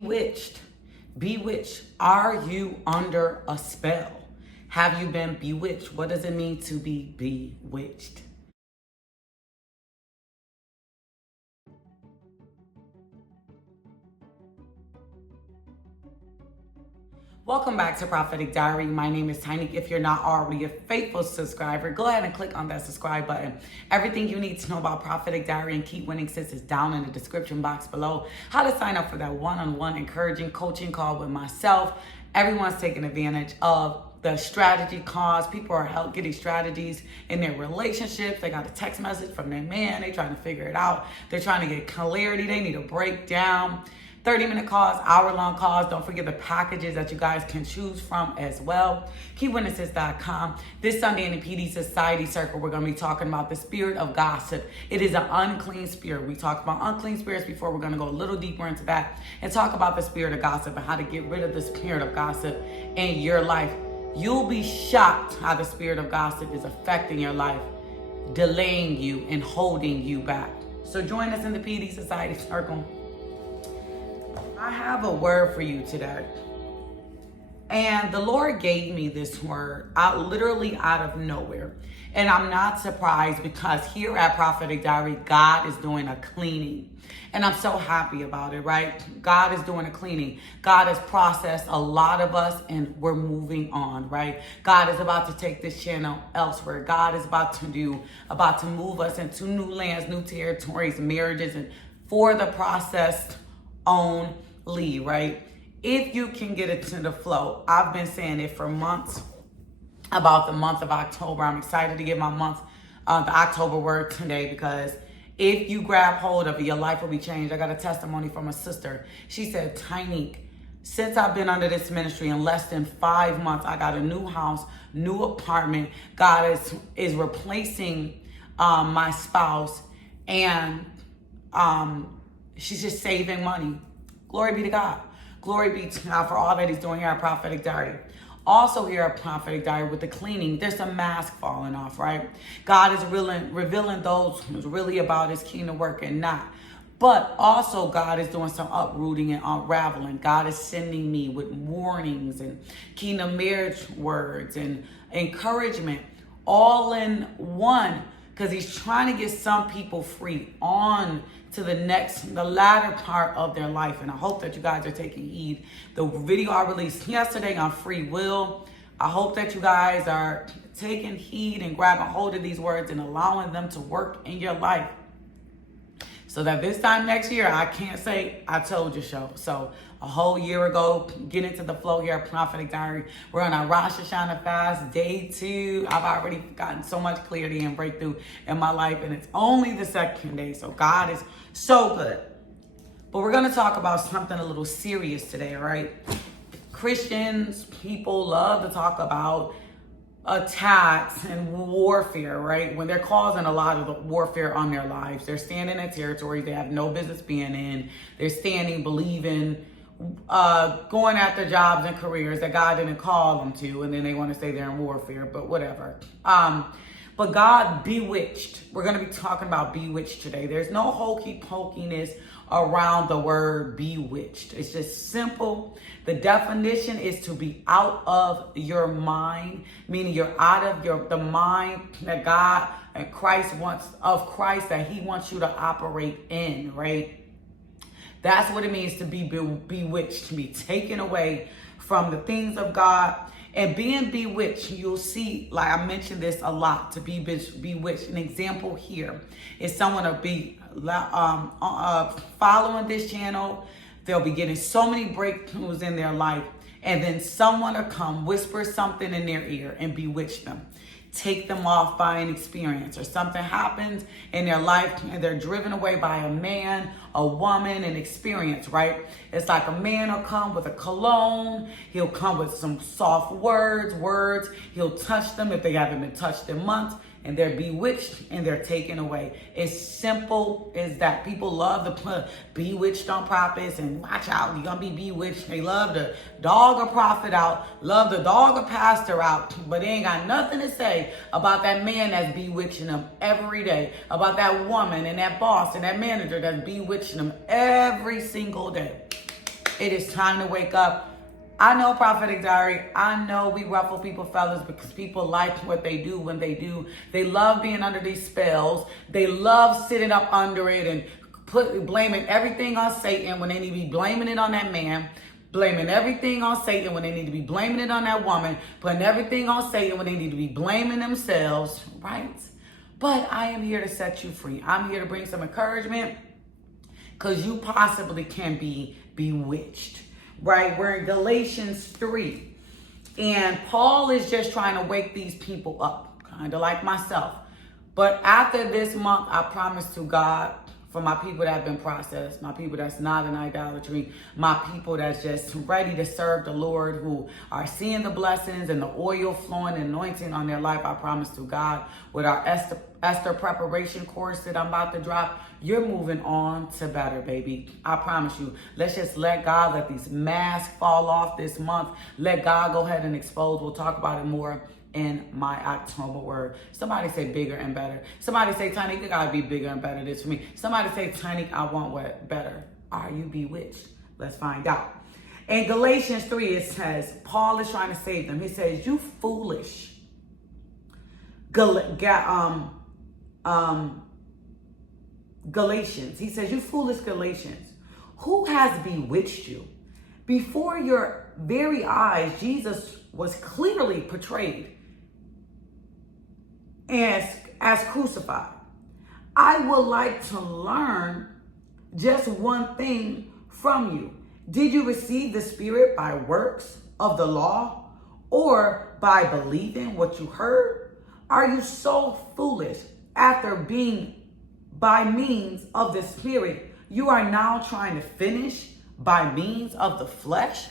Bewitched. Bewitched. Are you under a spell? Have you been bewitched? What does it mean to be bewitched? Welcome back to Prophetic Diary. My name is Tiny. If you're not already a faithful subscriber, go ahead and click on that subscribe button. Everything you need to know about Prophetic Diary and Keep Winning Sis is down in the description box below. How to sign up for that one-on-one encouraging coaching call with myself. Everyone's taking advantage of the strategy calls. People are getting strategies in their relationships. They got a text message from their man. They're trying to figure it out. They're trying to get clarity. They need a breakdown. 30-minute calls, hour-long calls. Don't forget the packages that you guys can choose from as well. KeepWinningSis.com. This Sunday in the PD Society Circle, we're going to be talking about the spirit of gossip. It is an unclean spirit. We talked about unclean spirits before. We're going to go a little deeper into that and talk about the spirit of gossip and how to get rid of the spirit of gossip in your life. You'll be shocked how the spirit of gossip is affecting your life, delaying you and holding you back. So join us in the PD Society Circle. I have a word for you today. And the Lord gave me this word literally out of nowhere. And I'm not surprised because here at Prophetic Diary, God is doing a cleaning. And I'm so happy about it, right? God is doing a cleaning. God has processed a lot of us and we're moving on, right? God is about to take this channel elsewhere. God is about to move us into new lands, new territories, marriages, and for the process only, right? If you can get it to the flow. I've been saying it for months about the month of October. I'm excited to get my month, the October word today, because if you grab hold of it, your life will be changed. I got a testimony from a sister. She said, Tiny, since I've been under this ministry in less than 5 months, I got a new house, new apartment. God is replacing my spouse, and she's just saving money. Glory be to God. Glory be to God for all that he's doing here at Prophetic Diary. Also here at Prophetic Diary with the cleaning, there's a mask falling off, right? God is revealing those who's really about his kingdom work and not. But also God is doing some uprooting and unraveling. God is sending me with warnings and kingdom marriage words and encouragement all in one, because he's trying to get some people free on to the latter part of their life. And I hope that you guys are taking heed. The video I released yesterday on free will, I hope that you guys are taking heed and grabbing hold of these words and allowing them to work in your life, so that this time next year, I can't say I told you so. So a whole year ago, get into the flow here at Prophetic Diary. We're on our Rosh Hashanah fast, day 2. I've already gotten so much clarity and breakthrough in my life, and it's only the second day. So God is so good. But we're going to talk about something a little serious today, right? Christians, people love to talk about attacks and warfare, right? When they're causing a lot of the warfare on their lives. They're standing in territories they have no business being in. They're standing, believing, going after jobs and careers that God didn't call them to, and then they want to say they're in warfare, but whatever. But God bewitched. We're going to be talking about bewitched today. There's no hokey pokiness around the word bewitched. It's just simple. The definition is to be out of your mind, meaning you're out of the mind that God and Christ that he wants you to operate in, right? That's what it means to be bewitched, to be taken away from the things of God. And being bewitched, you'll see, like I mentioned this a lot, to be bewitched. An example here is someone will be following this channel. They'll be getting so many breakthroughs in their life. And then someone will come, whisper something in their ear and bewitch them. Take them off by an experience, or something happens in their life and they're driven away by a man, a woman, an experience, right? It's like a man will come with a cologne. He'll come with some soft words. He'll touch them if they haven't been touched in months, and they're bewitched and they're taken away. It's simple as that. People love to put bewitched on prophets and watch out, you're gonna be bewitched. They love to dog a prophet out, love to dog a pastor out, but they ain't got nothing to say about that man that's bewitching them every day, about that woman and that boss and that manager that's bewitching them every single day. It is time to wake up. I know, Prophetic Diary, I know we ruffle people feathers because people like what they do when they do. They love being under these spells. They love sitting up under it and blaming everything on Satan when they need to be blaming it on that man. Blaming everything on Satan when they need to be blaming it on that woman. Putting everything on Satan when they need to be blaming themselves, right? But I am here to set you free. I'm here to bring some encouragement because you possibly can be bewitched. Right, we're in Galatians 3, and Paul is just trying to wake these people up, kind of like myself. But after this month, I promise to God, for my people that have been processed, my people that's not in idolatry, my people that's just ready to serve the Lord, who are seeing the blessings and the oil flowing and anointing on their life, I promise to God, with our Esther preparation course that I'm about to drop, you're moving on to better, baby. I promise you. Let's just let God, let these masks fall off this month. Let God go ahead and expose. We'll talk about it more in my October word. Somebody say bigger and better. Somebody say, Tiny, you gotta be bigger and better this for me. Somebody say, Tiny, I want what? Better. Are you bewitched? Let's find out. In Galatians 3, it says, Paul is trying to save them. He says, you foolish Galatians. He says, you foolish Galatians, who has bewitched you? Before your very eyes, Jesus was clearly portrayed as crucified. I would like to learn just one thing from you. Did you receive the Spirit by works of the law or by believing what you heard? Are you so foolish? After being by means of the Spirit, you are now trying to finish by means of the flesh?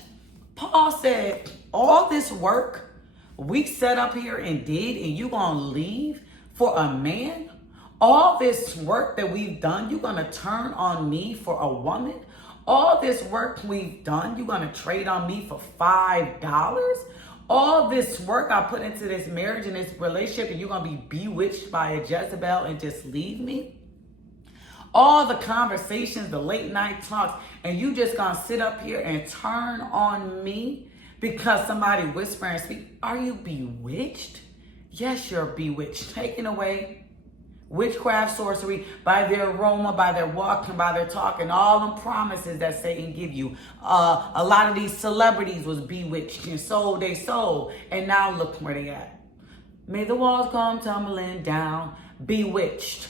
Paul said, all this work we set up here and did, and you gonna leave for a man? All this work that we've done, you're gonna turn on me for a woman? All this work we've done, you're gonna trade on me for $5? All this work I put into this marriage and this relationship, and you're gonna be bewitched by a Jezebel and just leave me? All the conversations, the late night talks, and you just gonna sit up here and turn on me because somebody whisper and speak? Are you bewitched? Yes, you're bewitched. Taken away, witchcraft, sorcery, by their aroma, by their walk, and by their talk, and all the promises that Satan give you. A lot of these celebrities was bewitched and sold their soul, and now look where they at. May the walls come tumbling down. Bewitched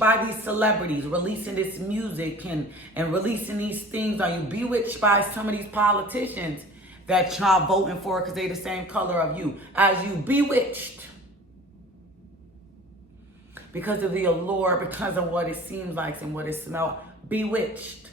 by these celebrities releasing this music and releasing these things on you. Bewitched by some of these politicians that y'all voting for because they the same color of you as you. Bewitched because of the allure, because of what it seems like and what it smells. Bewitched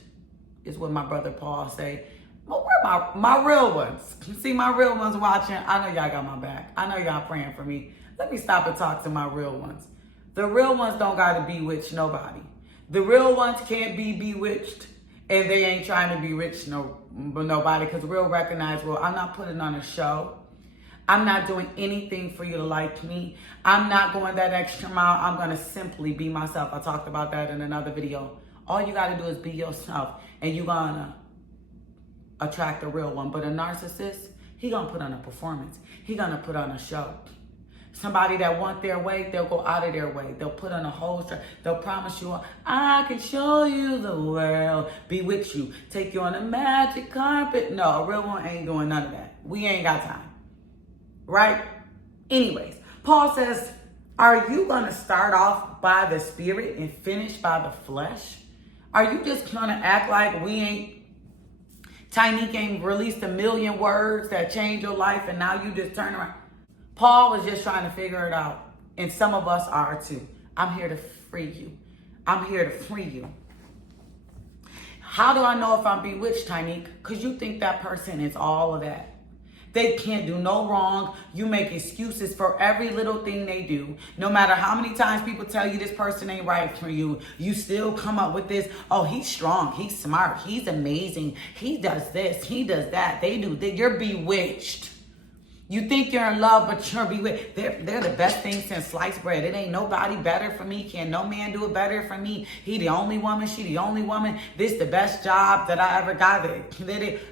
is what my brother Paul say. But where my real ones? See, my real ones watching. I know y'all got my back. I know y'all praying for me. Let me stop and talk to my real ones. The real ones don't got to bewitch nobody. The real ones can't be bewitched, and they ain't trying to bewitch nobody, because real recognize, well, I'm not putting on a show. I'm not doing anything for you to like me. I'm not going that extra mile. I'm going to simply be myself. I talked about that in another video. All you got to do is be yourself, and you're going to attract a real one. But a narcissist, he going to put on a performance. He going to put on a show. Somebody that want their way, they'll go out of their way. They'll put on a whole show. They'll promise you, I can show you the world, be with you, take you on a magic carpet. No, a real one ain't doing none of that. We ain't got time. Right? Anyways, Paul says, are you going to start off by the Spirit and finish by the flesh? Are you just going to act like we ain't, Tiny ain't released 1 million words that change your life and now you just turn around? Paul was just trying to figure it out. And some of us are too. I'm here to free you. I'm here to free you. How do I know if I'm bewitched, Tiny? Because you think that person is all of that. They can't do no wrong. You make excuses for every little thing they do. No matter how many times people tell you this person ain't right for you, you still come up with this. Oh, he's strong. He's smart. He's amazing. He does this. He does that. They do that. You're bewitched. You think you're in love, but you're bewitched. They're the best thing since sliced bread. It ain't nobody better for me. Can no man do it better for me? He the only woman. She the only woman. This the best job that I ever got.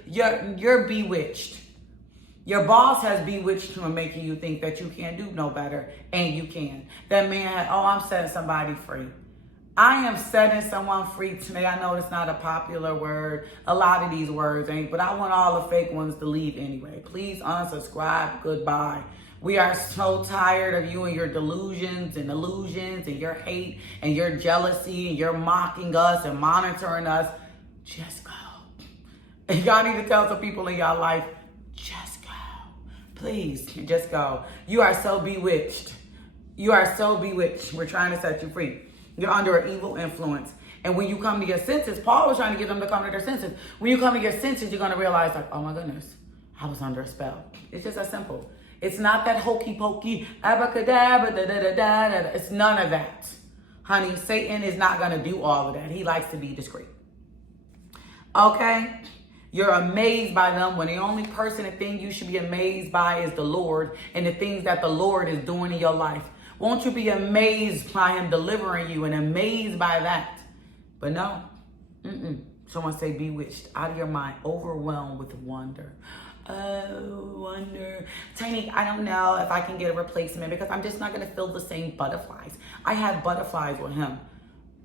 You're bewitched. Your boss has bewitched you and making you think that you can't do no better, and you can. That man, I'm setting somebody free. I am setting someone free today. I know it's not a popular word. A lot of these words ain't, but I want all the fake ones to leave anyway. Please unsubscribe. Goodbye. We are so tired of you and your delusions and illusions and your hate and your jealousy and your mocking us and monitoring us. Just go. And y'all need to tell some people in y'all life, just go. Please, just go. You are so bewitched. You are so bewitched. We're trying to set you free. You're under an evil influence. And when you come to your senses, Paul was trying to get them to come to their senses. When you come to your senses, you're going to realize, like, oh my goodness, I was under a spell. It's just that simple. It's not that hokey pokey, abracadabra, da da da da da. It's none of that. Honey, Satan is not going to do all of that. He likes to be discreet. Okay? You're amazed by them when the only person and thing you should be amazed by is the Lord and the things that the Lord is doing in your life. Won't you be amazed by him delivering you and amazed by that? But no. Someone say bewitched, out of your mind, overwhelmed with wonder. Oh, wonder. Tiny, I don't know if I can get a replacement because I'm just not going to feel the same butterflies. I had butterflies with him.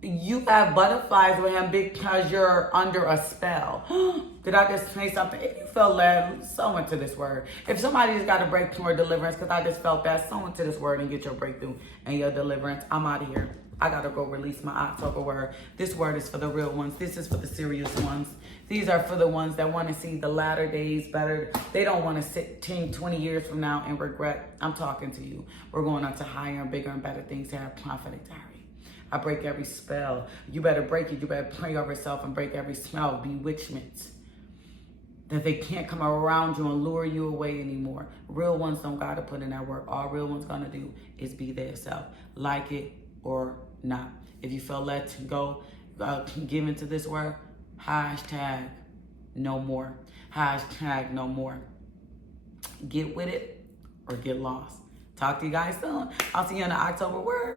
You have butterflies with him because you're under a spell. Did I just say something? If you felt led, sow into this word. If somebody's got a breakthrough or deliverance, because I just felt that, sow into this word and get your breakthrough and your deliverance. I'm out of here. I got to go release my October word. This word is for the real ones. This is for the serious ones. These are for the ones that want to see the latter days better. They don't want to sit 10, 20 years from now and regret. I'm talking to you. We're going on to higher and bigger and better things here at Prophetic Diary. I break every spell. You better break it. You better pray over yourself and break every spell of bewitchment. That they can't come around you and lure you away anymore. Real ones don't got to put in that work. All real ones going to do is be their self. Like it or not. If you feel led to go, give into this word, hashtag no more. Hashtag no more. Get with it or get lost. Talk to you guys soon. I'll see you in the October word.